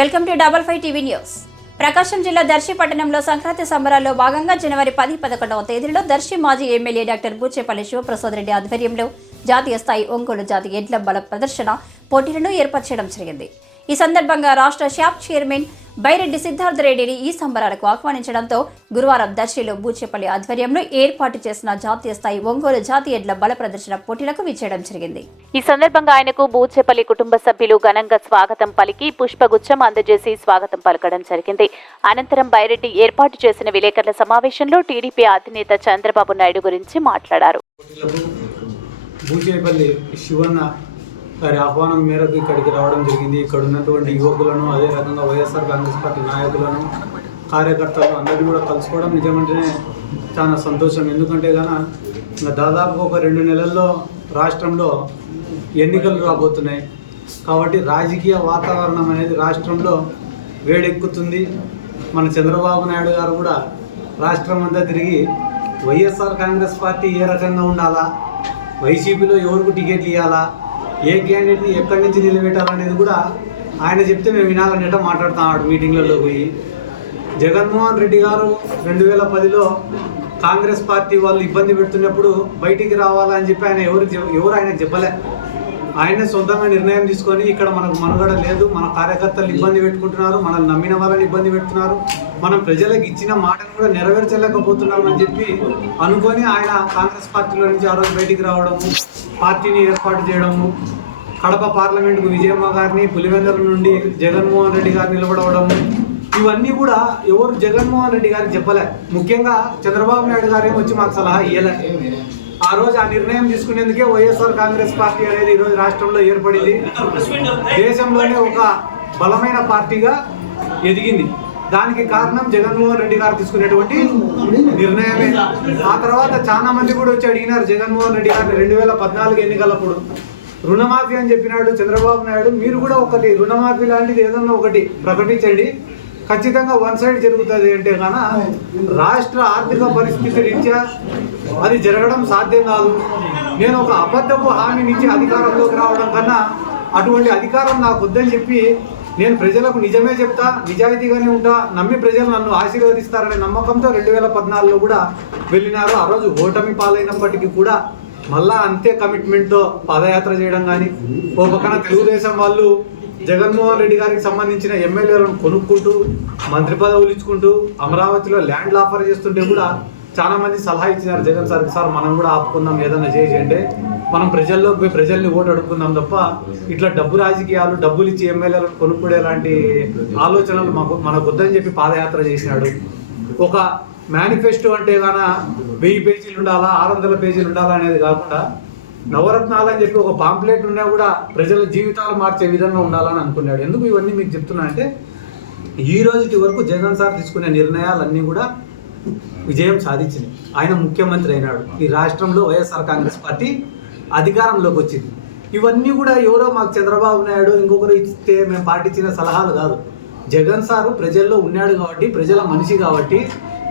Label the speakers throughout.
Speaker 1: Welcome to double five TV news. Prakasam జిల్లా దర్శి పట్టణంలో సంక్రాంతి సంబరాల్లో భాగంగా జనవరి పది పదకొండవ తేదీలో దర్శి మాజీ ఎమ్మెల్యే డాక్టర్ బూచేపల్లి శివప్రసాద్ రెడ్డి ఆధ్వర్యంలో జాతీయ స్థాయి ఒంగోలు జాతి ఎడ్ల బల ప్రదర్శన పోటీలను ఏర్పాటు చేయడం జరిగింది. ఈ సందర్భంగా రాష్ట్ర షాప్ చైర్మన్ బైరెడ్డి సిద్ధార్థ రెడ్డిని ఈ సంబరాలకు ఆహ్వానించడంతో గురువారం దర్శిలో బూచేపల్లి ఆధ్వర్యంలో ఏర్పాటు చేసిన జాతీయ స్థాయి ఒంగోలు జాతి ఎడ్ల బల ప్రదర్శన పోటీలకు విచ్చేయడం జరిగింది.
Speaker 2: ఈ సందర్భంగా ఆయనకు బూచేపల్లి కుటుంబ సభ్యులు ఘనంగా స్వాగతం పలికి పుష్పగుచ్చం అందజేసి స్వాగతం పలకడం జరిగింది. అనంతరం బైరెడ్డి ఏర్పాటు చేసిన విలేకరుల సమావేశంలో టీడీపీ అధినేత చంద్రబాబు నాయుడు గురించి మాట్లాడారు.
Speaker 3: పోటీలకు బూచేపల్లి శివన్న వారి ఆహ్వానం మేరకు ఇక్కడికి రావడం జరిగింది. ఇక్కడ ఉన్నటువంటి యువకులను అదే రకంగా వైఎస్ఆర్ కాంగ్రెస్ పార్టీ నాయకులను కార్యకర్తలు అందరినీ కూడా కలుసుకోవడం నిజమంటేనే చాలా సంతోషం. ఎందుకంటే గన దాదాపు ఒక రెండు నెలల్లో రాష్ట్రంలో ఎన్నికలు రాబోతున్నాయి. కాబట్టి రాజకీయ వాతావరణం అనేది రాష్ట్రంలో వేడెక్కుతుంది. మన చంద్రబాబు నాయుడు గారు కూడా రాష్ట్రం అంతా తిరిగి వైఎస్ఆర్ కాంగ్రెస్ పార్టీ ఏ రకంగా ఉండాలా? వైసీపీలో ఎవరికి టికెట్లు ఇవ్వాలా ఏ క్యాండిడేట్ని ఎక్కడి నుంచి నిలబెట్టాలనేది కూడా ఆయన చెప్తే మేము వినాలనేట మాట్లాడుతున్నాడు మీటింగ్లలో పోయి. జగన్మోహన్ రెడ్డి గారు రెండు వేల పదిలో కాంగ్రెస్ పార్టీ వాళ్ళు ఇబ్బంది పెడుతున్నప్పుడు బయటికి రావాలని చెప్పి ఆయన ఎవరు చెప్- ఎవరు ఆయన చెప్పలే. ఆయనే సొంతంగా నిర్ణయం తీసుకొని ఇక్కడ మనకు మనుగడ లేదు మన కార్యకర్తలు ఇబ్బంది పెట్టుకుంటున్నారు మనల్ని నమ్మిన వాళ్ళని ఇబ్బంది పెడుతున్నారు. మనం ప్రజలకు ఇచ్చిన మాటను కూడా నెరవేర్చలేకపోతున్నామని చెప్పి అనుకొని ఆయన కాంగ్రెస్ పార్టీలో నుంచి ఆ రోజు బయటికి రావడము పార్టీని ఏర్పాటు చేయడము కడప పార్లమెంటుకు విజయమ్మ గారిని పులివెందుల నుండి జగన్మోహన్ రెడ్డి గారు నిలబడవడము ఇవన్నీ కూడా ఎవరు జగన్మోహన్ రెడ్డి గారికి చెప్పలే. ముఖ్యంగా చంద్రబాబు నాయుడు గారు వచ్చి మాకు సలహా ఇయ్యలే. ఆ రోజు ఆ నిర్ణయం తీసుకునేందుకే వైఎస్ఆర్ కాంగ్రెస్ పార్టీ అనేది ఈరోజు రాష్ట్రంలో ఏర్పడింది. దేశంలోనే ఒక బలమైన పార్టీగా ఎదిగింది. దానికి కారణం జగన్మోహన్ రెడ్డి గారు తీసుకునేటువంటి నిర్ణయమే. ఆ తర్వాత చాలా మంది కూడా వచ్చి అడిగినారు జగన్మోహన్ రెడ్డి గారిని రెండు వేల పద్నాలుగు ఎన్నికలప్పుడు రుణమాఫీ అని చెప్పినాడు చంద్రబాబు నాయుడు. మీరు కూడా ఒకటి రుణమాఫీ లాంటిది ఏదన్నా ఒకటి ప్రకటించండి. ఖచ్చితంగా వన్ సైడ్ జరుగుతుంది అంటే కాన రాష్ట్ర ఆర్థిక పరిస్థితి రీత్యా అది జరగడం సాధ్యం కాదు. నేను ఒక అబద్ధపు హామీనిచ్చి అధికారంలోకి రావడం కన్నా అటువంటి అధికారం నాకు వద్దని చెప్పి నేను ప్రజలకు నిజమే చెప్తా నిజాయితీగానే ఉంటా నమ్మి ప్రజలు నన్ను ఆశీర్వదిస్తారనే నమ్మకంతో రెండు వేల పద్నాలుగులో కూడా వెళ్ళినారు. ఆ రోజు ఓటమి పాలైనప్పటికీ కూడా మళ్ళా అంతే కమిట్మెంట్తో పాదయాత్ర చేయడం కానీ ఓ పక్కన తెలుగుదేశం వాళ్ళు జగన్మోహన్ రెడ్డి గారికి సంబంధించిన ఎమ్మెల్యేలను కొనుక్కుంటూ మంత్రి పదవులు ఇచ్చుకుంటూ అమరావతిలో ల్యాండ్లు ఆఫర్ చేస్తుంటే కూడా చాలా మంది సలహా ఇచ్చినారు జగన్ సార్ సార్ మనం కూడా ఆపుకుందాం ఏదైనా చేసి అంటే మనం ప్రజల్లో పోయి ప్రజల్ని ఓటు అడుగుకుందాం తప్ప ఇట్లా డబ్బు రాజకీయాలు డబ్బులు ఇచ్చి ఎమ్మెల్యేలు కొనుక్కునే లాంటి ఆలోచనలు మాకు మనకు వద్దని చెప్పి పాదయాత్ర చేసినాడు. ఒక మేనిఫెస్టో అంటే గాన వెయ్యి పేజీలు ఉండాలా ఆరు వందల పేజీలు ఉండాలా అనేది కాకుండా నవరత్నాలు అని చెప్పి ఒక పాంప్లెట్ ఉన్నా కూడా ప్రజల జీవితాలు మార్చే విధంగా ఉండాలని అనుకున్నాడు. ఎందుకు ఇవన్నీ మీకు చెప్తున్నా అంటే ఈ రోజుటి వరకు జగన్ సార్ తీసుకునే నిర్ణయాలన్నీ కూడా విజయం సాధించింది. ఆయన ముఖ్యమంత్రి అయినాడు. ఈ రాష్ట్రంలో వైఎస్ఆర్ కాంగ్రెస్ పార్టీ అధికారంలోకి వచ్చింది. ఇవన్నీ కూడా ఎవరో మాకు చంద్రబాబు నాయుడు ఇంకొకరు ఇస్తే మేము పాటించిన సలహాలు కాదు. జగన్ సారు ప్రజల్లో ఉన్నాడు కాబట్టి ప్రజల మనిషి కాబట్టి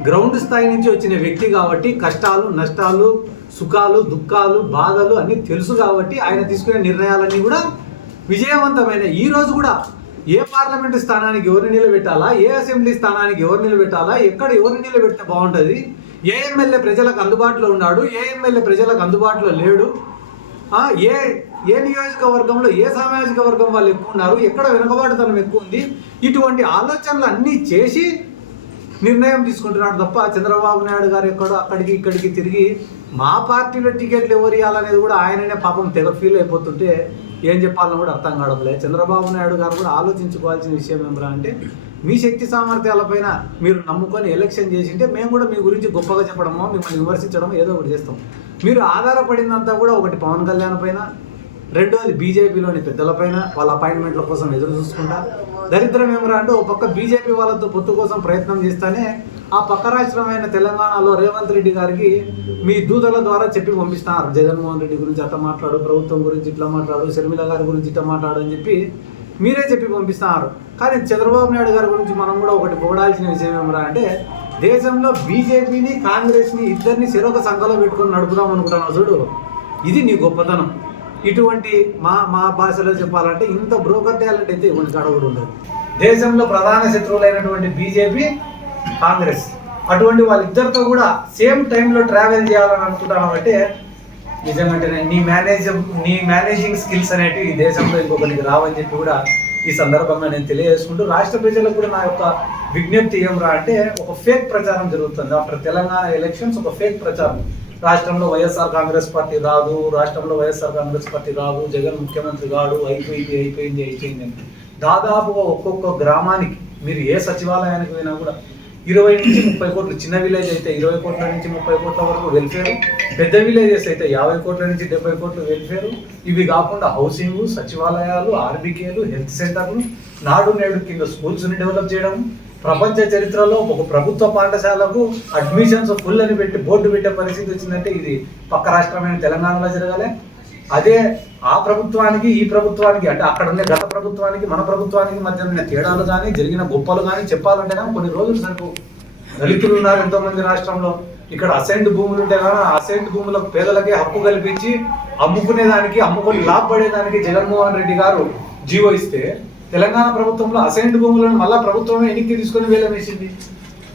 Speaker 3: గ్రౌండ్ స్థాయి నుంచి వచ్చిన వ్యక్తి కాబట్టి కష్టాలు నష్టాలు సుఖాలు దుఃఖాలు బాధలు అన్నీ తెలుసు కాబట్టి ఆయన తీసుకునే నిర్ణయాలన్నీ కూడా విజయవంతమైన ఈ రోజు కూడా ఏ పార్లమెంటు స్థానానికి ఎవరిని నిలబెట్టాలా ఏ అసెంబ్లీ స్థానానికి ఎవరు నిలబెట్టాలా ఎక్కడ ఎవరిని నిలబెడితే బాగుంటుంది? ఏ ఎమ్మెల్యే ప్రజలకు అందుబాటులో ఉన్నాడు? ఏ ఎమ్మెల్యే ప్రజలకు అందుబాటులో లేడు? ఏ ఏ నియోజకవర్గంలో ఏ సామాజిక వర్గం వాళ్ళు ఎక్కువ ఉన్నారు ఎక్కడ వెనుకబాటుతనం ఎక్కువ ఉంది ఇటువంటి ఆలోచనలు అన్నీ చేసి నిర్ణయం తీసుకుంటున్నాడు తప్ప చంద్రబాబు నాయుడు గారు ఎక్కడో అక్కడికి ఇక్కడికి తిరిగి మా పార్టీలో టికెట్లు ఎవరు ఇవ్వాలనేది కూడా ఆయననే పాపం తెగ ఫీల్ అయిపోతుంటే ఏం చెప్పాలని కూడా అర్థం కావడం లేదు. చంద్రబాబు నాయుడు గారు కూడా ఆలోచించుకోవాల్సిన విషయం ఏమరా అంటే మీ శక్తి సామర్థ్యాలపైన మీరు నమ్ముకొని ఎలక్షన్ చేసింటే మేము కూడా మీ గురించి గొప్పగా చెప్పడమో మిమ్మల్ని విమర్శించడమో ఏదో ఒకటి చేస్తాం. మీరు ఆధారపడిందంతా కూడా ఒకటి పవన్ కళ్యాణ్ పైన రెండోది బీజేపీలోని పెద్దలపైన వాళ్ళ అపాయింట్మెంట్ల కోసం ఎదురు చూసుకుంటా. దరిద్రం ఏమరా అంటే ఒక పక్క బీజేపీ వాళ్ళతో పొత్తు కోసం ప్రయత్నం చేస్తానే ఆ పక్క రాష్ట్రమైన తెలంగాణలో రేవంత్ రెడ్డి గారికి మీ దూతల ద్వారా చెప్పి పంపిస్తున్నారు. జగన్మోహన్ రెడ్డి గురించి అట్లా మాట్లాడు ప్రభుత్వం గురించి ఇట్లా మాట్లాడు షర్మిల గారి గురించి ఇట్లా మాట్లాడు అని చెప్పి మీరే చెప్పి పంపిస్తున్నారు. కానీ చంద్రబాబు నాయుడు గారి గురించి మనం కూడా ఒకటి పొగడాల్సిన విషయం ఏమరా అంటే దేశంలో బీజేపీని కాంగ్రెస్ని ఇద్దరిని చెరొక సంఖలో పెట్టుకొని నడుపుదాం అనుకుంటున్నావు చూడు. ఇది నీ గొప్పతనం. ఇటువంటి మా మా భాషలో చెప్పాలంటే ఇంత బ్రోకర్ టాలెంట్ అయితే ఇవ్వండి కాడ కూడా ఉండదు. దేశంలో ప్రధాన శత్రువులైనటువంటి బీజేపీ కాంగ్రెస్. అటువంటి వాళ్ళిద్దరితో కూడా సేమ్ టైంలో ట్రావెల్ చేయాలని అనుకుంటున్నాం అంటే నిజమంటేనే నీ మేనేజ్ నీ మేనేజింగ్ స్కిల్స్ అనేటివి ఈ దేశంలో ఇంకొకరికి రావని చెప్పి కూడా ఈ సందర్భంగా నేను తెలియజేసుకుంటూ రాష్ట్ర ప్రజలకు కూడా నా యొక్క విజ్ఞప్తి ఏం రా అంటే ఒక ఫేక్ ప్రచారం జరుగుతుంది. ఆఫ్టర్ తెలంగాణ ఎలక్షన్స్ ఒక ఫేక్ ప్రచారం. రాష్ట్రంలో వైఎస్ఆర్ కాంగ్రెస్ పార్టీ రాదు రాష్ట్రంలో వైఎస్ఆర్ కాంగ్రెస్ పార్టీ రాదు జగన్ ముఖ్యమంత్రి కాడు అయిపోయింది అయిపోయింది అయిపోయింది అని. దాదాపుగా ఒక్కొక్క గ్రామానికి మీరు ఏ సచివాలయానికి పోయినా కూడా ఇరవై నుంచి ముప్పై కోట్లు చిన్న విలేజ్ అయితే ఇరవై కోట్ల నుంచి ముప్పై కోట్ల వరకు వెల్ఫేర్ పెద్ద విలేజెస్ అయితే యాభై కోట్ల నుంచి డెబ్బై కోట్లు వెల్ఫేర్ ఇవి కాకుండా హౌసింగ్ సచివాలయాలు ఆర్బీకేలు హెల్త్ సెంటర్లు నాడు నేడు కింద స్కూల్స్ని డెవలప్ చేయడం ప్రపంచ చరిత్రలో ఒక ప్రభుత్వ పాఠశాలకు అడ్మిషన్స్ ఫుల్ అని పెట్టి బోర్డు పెట్టే పరిస్థితి వచ్చిందంటే ఇది పక్క రాష్ట్రమైన తెలంగాణలో జరగాలి. అదే ఆ ప్రభుత్వానికి ఈ ప్రభుత్వానికి అంటే అక్కడ ఉండే గత ప్రభుత్వానికి మన ప్రభుత్వానికి మధ్య ఉన్న తేడాలు కానీ జరిగిన గొప్పలు కానీ చెప్పాలంటే కానీ కొన్ని రోజులు సరిపో దళితులు ఉన్నారు ఎంతో మంది రాష్ట్రంలో. ఇక్కడ అసెంట్ భూములు ఉంటే కానీ అసెంట్ భూములకు పేదలకే హక్కు కల్పించి అమ్ముకునేదానికి అమ్ముకొని లాభపడేదానికి జగన్మోహన్ రెడ్డి గారు జీవో ఇస్తే తెలంగాణ ప్రభుత్వంలో అసెంట్ భూములను మళ్ళా ప్రభుత్వమే ఎన్నికి తీసుకొని వేలం వేసింది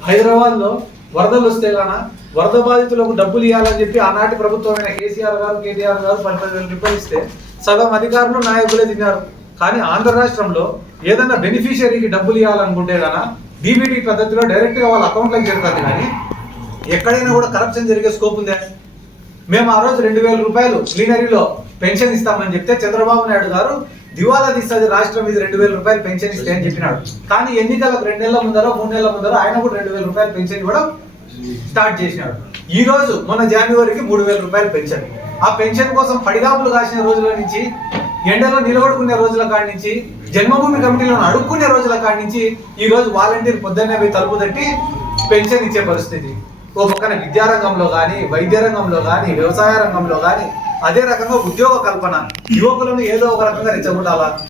Speaker 3: హైదరాబాద్లో వరదలు వస్తే గాన? వరద బాధితులకు డబ్బులు ఇవ్వాలని చెప్పి ఆనాటి ప్రభుత్వమైన కేసీఆర్ గారు కేటీఆర్ గారు పది పది వేల రూపాయలు ఇస్తే సగం అధికారులు నాయకులే తిన్నారు. కానీ ఆంధ్ర రాష్ట్రంలో ఏదైనా బెనిఫిషియరీకి డబ్బులు ఇవ్వాలనుకుంటే గాన డీబీటీ పద్ధతిలో డైరెక్ట్గా వాళ్ళ అకౌంట్లోకి చేరుతుంది కానీ ఎక్కడైనా కూడా కరప్షన్ జరిగే స్కోప్ ఉందా. మేము ఆ రోజు రెండు వేల రూపాయలు సీనరీలో పెన్షన్ ఇస్తామని చెప్తే చంద్రబాబు నాయుడు గారు దివాలా తీస్తుంది రాష్ట్రం ఇది రెండు వేల రూపాయలు పెన్షన్ ఇస్తే అని చెప్పినాడు. కానీ ఎన్నికలకు రెండు నెలల ముందరో మూడు నెలల ముందర ఆయన కూడా రెండు వేల రూపాయలు పెన్షన్ ఇవ్వడం స్టార్ట్ చేసినాడు. ఈ రోజు మొన్న జనవరికి మూడు వేల రూపాయలు పెన్షన్. ఆ పెన్షన్ కోసం పడిగాపులు కాసిన రోజుల నుంచి ఎండలో నిలబడుకునే రోజుల కాడి నుంచి జన్మభూమి కమిటీలను అడుక్కునే రోజుల కాడి నుంచి ఈ రోజు వాలంటీర్ పొద్దున్నే తలుపు తట్టి పెన్షన్ ఇచ్చే పరిస్థితి. ఓ పక్కన విద్యారంగంలో కానీ వైద్య రంగంలో కానీ వ్యవసాయ రంగంలో కానీ అదే రకంగా ఉద్యోగ కల్పన. యువకులను ఏదో ఒక రకంగా రెచ్చగొట్టాలా?